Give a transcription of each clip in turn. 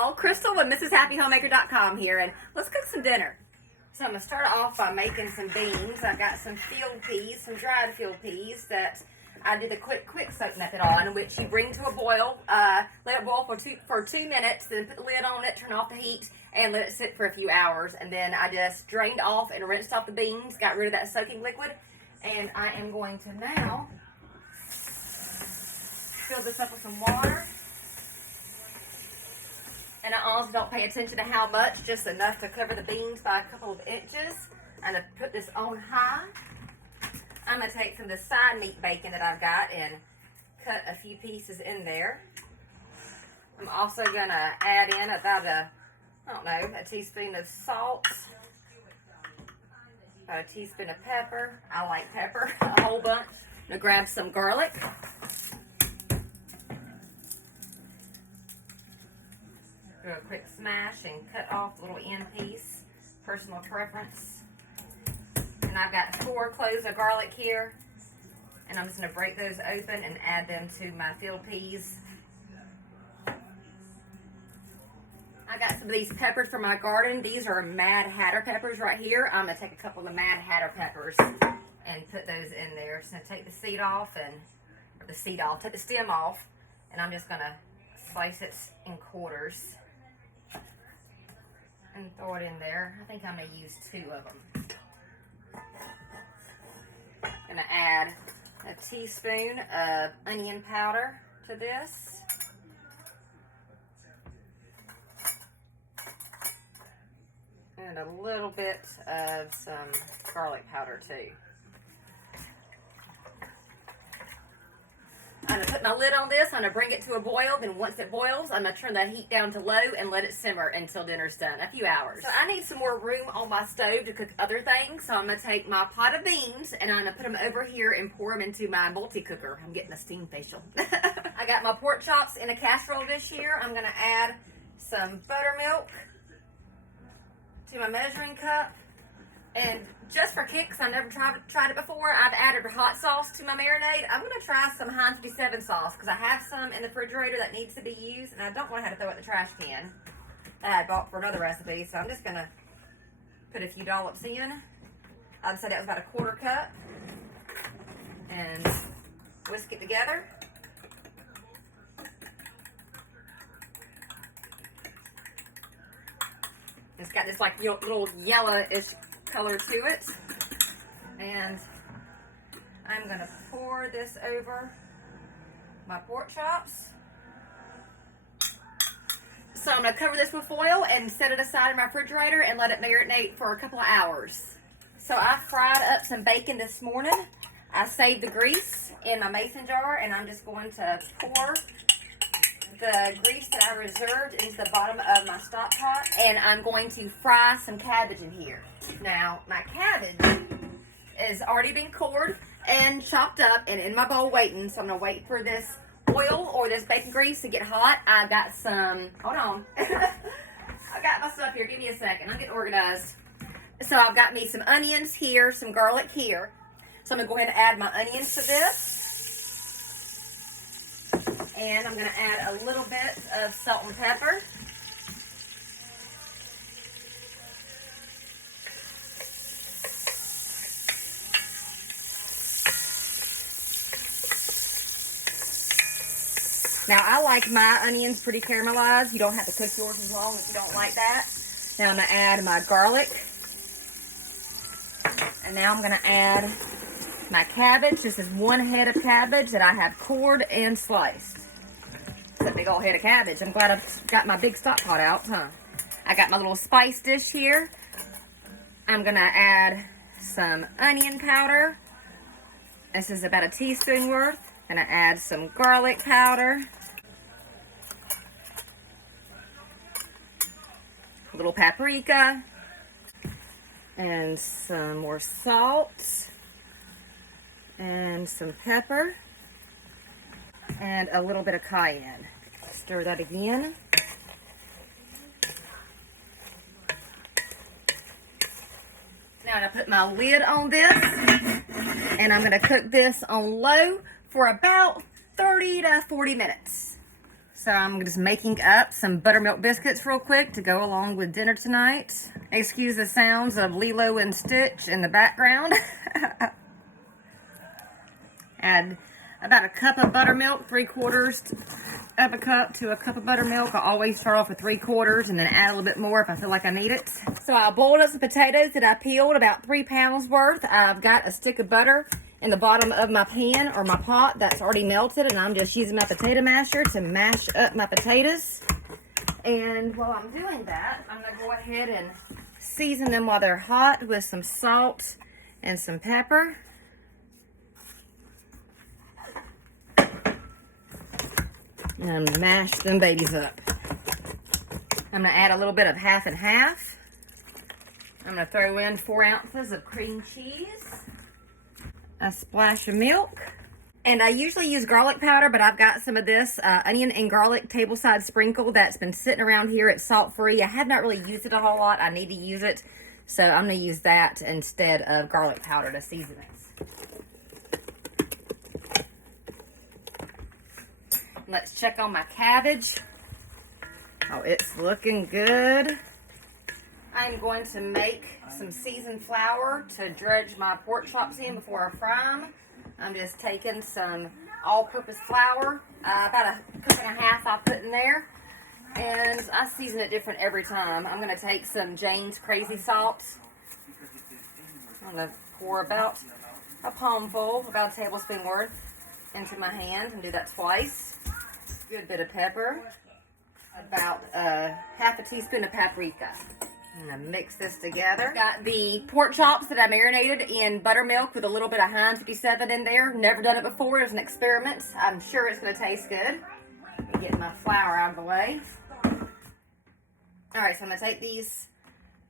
y'all, Crystal with MrsHappyHomemaker.com here, and let's cook some dinner. So I'm going to start off by making some beans. I've got some field peas, some dried field peas that I did the quick soak method on, which you bring to a boil, let it boil for 2 minutes, then put the lid on it, turn off the heat, and let it sit for a few hours. And then I just drained off and rinsed off the beans, got rid of that soaking liquid, and I am going to now fill this up with some water. And I also don't pay attention to how much, just enough to cover the beans by a couple of inches. I'm going to put this on high. I'm going to take some of the side meat bacon that I've got and cut a few pieces in there. I'm also going to add in about a teaspoon of salt, about a teaspoon of pepper. I like pepper, a whole bunch. I'm going to grab some garlic. Do a quick smash and cut off the little end piece, personal preference. And I've got 4 cloves of garlic here, and I'm just going to break those open and add them to my field peas. I got some of these peppers from my garden. These are Mad Hatter peppers right here. I'm going to take a couple of the Mad Hatter peppers and put those in there. So take the seed off take the stem off, and I'm just going to slice it in quarters and throw it in there. I think I'm going to use 2 of them. I'm going to add a teaspoon of onion powder to this. And a little bit of some garlic powder too. I'm going to put my lid on this. I'm going to bring it to a boil. Then once it boils, I'm going to turn that heat down to low and let it simmer until dinner's done, a few hours. So I need some more room on my stove to cook other things. So I'm going to take my pot of beans and I'm going to put them over here and pour them into my multi-cooker. I'm getting a steam facial. I got my pork chops in a casserole dish here. I'm going to add some buttermilk to my measuring cup. And just for kicks, I never tried it before, I've added hot sauce to my marinade. I'm going to try some Heinz 57 sauce because I have some in the refrigerator that needs to be used, and I don't want to have to throw it in the trash can that I bought for another recipe. So I'm just going to put a few dollops in. I'd say that was about a 1/4 cup. And whisk it together. It's got this like little yellowish color to it, and I'm going to pour this over my pork chops. So I'm going to cover this with foil and set it aside in my refrigerator and let it marinate for a couple of hours. So I fried up some bacon this morning. I saved the grease in my mason jar, and I'm just going to pour the grease that I reserved into the bottom of my stock pot, and I'm going to fry some cabbage in here. Now, my cabbage is already been cored and chopped up and in my bowl waiting, so I'm going to wait for this oil or this bacon grease to get hot. I've got some, hold on, I got my stuff here, give me a second, I'm getting organized. So I've got me some onions here, some garlic here, so I'm going to go ahead and add my onions to this. And I'm going to add a little bit of salt and pepper. Now, I like my onions pretty caramelized. You don't have to cook yours as long if you don't like that. Now, I'm going to add my garlic. And now I'm going to add my cabbage. This is 1 head of cabbage that I have cored and sliced. It's a big old head of cabbage. I'm glad I've got my big stock pot out, huh? I got my little spice dish here. I'm going to add some onion powder. This is about a teaspoon worth. I'm going to add some garlic powder. A little paprika. And some more salt. And some pepper. And a little bit of cayenne. Stir that again. Now I'm going to put my lid on this, and I'm going to cook this on low for about 30 to 40 minutes. So I'm just making up some buttermilk biscuits real quick to go along with dinner tonight. Excuse the sounds of Lilo and Stitch in the background. Add about a cup of buttermilk, 3/4 of a cup to a cup of buttermilk. I always start off with 3/4 and then add a little bit more if I feel like I need it. So I boiled up some potatoes that I peeled, about 3 pounds worth. I've got a stick of butter in the bottom of my pan or my pot that's already melted, and I'm just using my potato masher to mash up my potatoes. And while I'm doing that, I'm going to go ahead and season them while they're hot with some salt and some pepper. And I'm going to mash them babies up. I'm going to add a little bit of half and half. I'm going to throw in 4 ounces of cream cheese, a splash of milk, and I usually use garlic powder, but I've got some of this onion and garlic tableside sprinkle that's been sitting around here. It's salt-free. I have not really used it a whole lot. I need to use it, so I'm going to use that instead of garlic powder to season it. Let's check on my cabbage. Oh, it's looking good. I'm going to make some seasoned flour to dredge my pork chops in before I fry them. I'm just taking some all-purpose flour, about a cup and a half I put in there, and I season it different every time. I'm going to take some Jane's Crazy Salt. I'm going to pour about a palmful, about a tablespoon worth, into my hand and do that twice. Good bit of pepper, about half a teaspoon of paprika. I'm going to mix this together. Got the pork chops that I marinated in buttermilk with a little bit of Heinz 57 in there. Never done it before. It's an experiment. I'm sure it's going to taste good. Let me get my flour out of the way. Alright, so I'm going to take these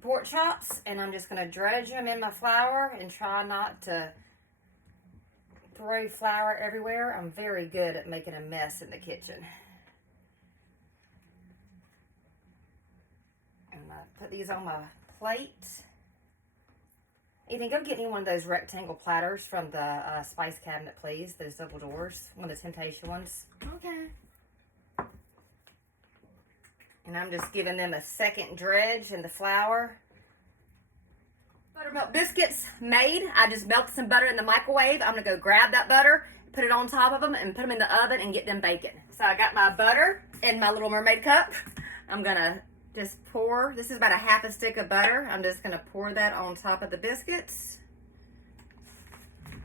pork chops and I'm just going to dredge them in my flour and try not to throw flour everywhere. I'm very good at making a mess in the kitchen. Put these on my plate. Ethan, go get me one of those rectangle platters from the spice cabinet, please. Those double doors. One of the Temptation ones. Okay. And I'm just giving them a second dredge in the flour. Buttermilk biscuits made. I just melted some butter in the microwave. I'm going to go grab that butter, put it on top of them, and put them in the oven and get them baking. So I got my butter in my Little Mermaid cup. I'm going to just pour, this is about a half a stick of butter. I'm just going to pour that on top of the biscuits.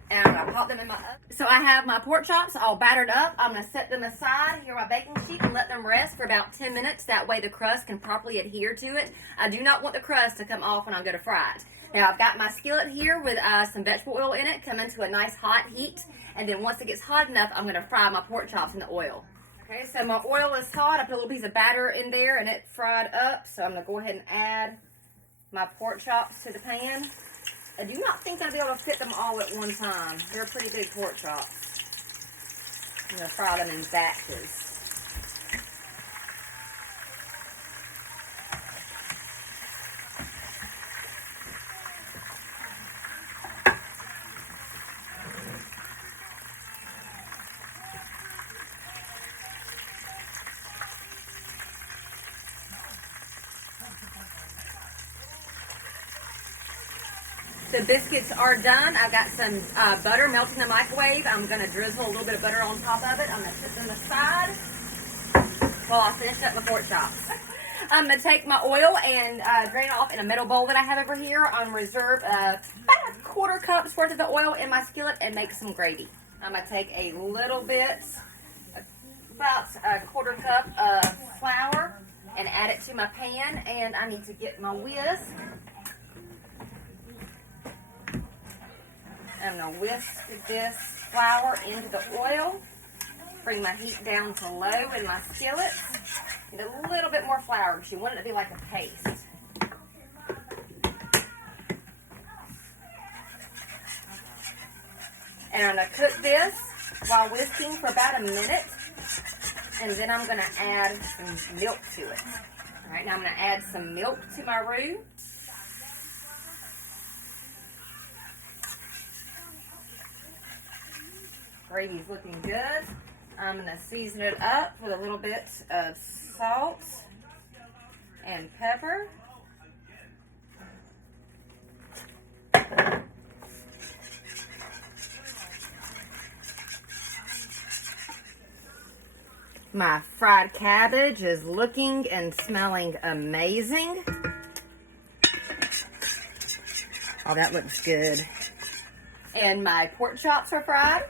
And I'm going to pop them in my oven. So I have my pork chops all battered up. I'm going to set them aside here on my baking sheet and let them rest for about 10 minutes. That way the crust can properly adhere to it. I do not want the crust to come off when I'm going to fry it. Now I've got my skillet here with some vegetable oil in it, coming to a nice hot heat. And then once it gets hot enough, I'm going to fry my pork chops in the oil. Okay, so my oil is hot. I put a little piece of batter in there and it fried up. So I'm going to go ahead and add my pork chops to the pan. I do not think I'll be able to fit them all at one time. They're pretty big pork chops. I'm going to fry them in batches. The biscuits are done. I've got some butter melted in the microwave. I'm going to drizzle a little bit of butter on top of it. I'm going to put them aside while I finish up my pork chops. I'm going to take my oil and drain it off in a metal bowl that I have over here on reserve. About a 1/4 cup's worth of the oil in my skillet and make some gravy. I'm going to take a little bit, about a 1/4 cup of flour, and add it to my pan. And I need to get my whisk. I'm going to whisk this flour into the oil. Bring my heat down to low in my skillet. Get a little bit more flour because you want it to be like a paste. And I'm going to cook this while whisking for about a minute. And then I'm going to add some milk to it. All right, now I'm going to add some milk to my roux. Gravy's looking good. I'm going to season it up with a little bit of salt and pepper. My fried cabbage is looking and smelling amazing. Oh, that looks good. And my pork chops are fried.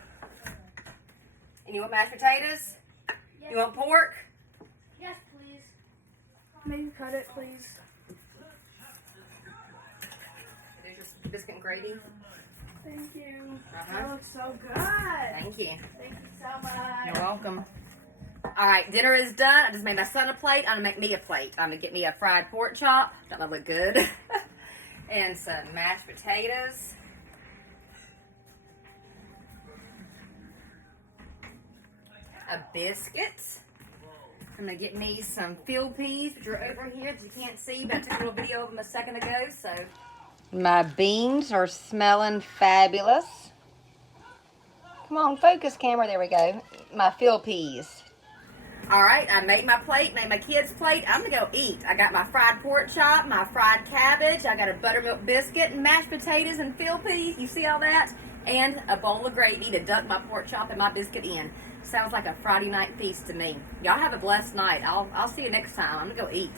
And you want mashed potatoes? Yes. You want pork? Yes, please. Maybe cut it, please. There's just biscuit and gravy. Thank you. Uh-huh. That looks so good. Thank you. Thank you so much. You're welcome. All right, dinner is done. I just made my son a plate. I'm going to make me a plate. I'm going to get me a fried pork chop. Don't that look good? And some mashed potatoes. A biscuit. I'm going to get me some field peas, which are over here that you can't see, but I took a little video of them a second ago. So my beans are smelling fabulous. Come on, focus camera. There we go. My field peas. All right, I made my plate, made my kids' plate. I'm going to go eat. I got my fried pork chop, my fried cabbage. I got a buttermilk biscuit and mashed potatoes and field peas. You see all that? And a bowl of gravy to dunk my pork chop and my biscuit in. Sounds like a Friday night feast to me. Y'all have a blessed night. I'll see you next time. I'm going to go eat.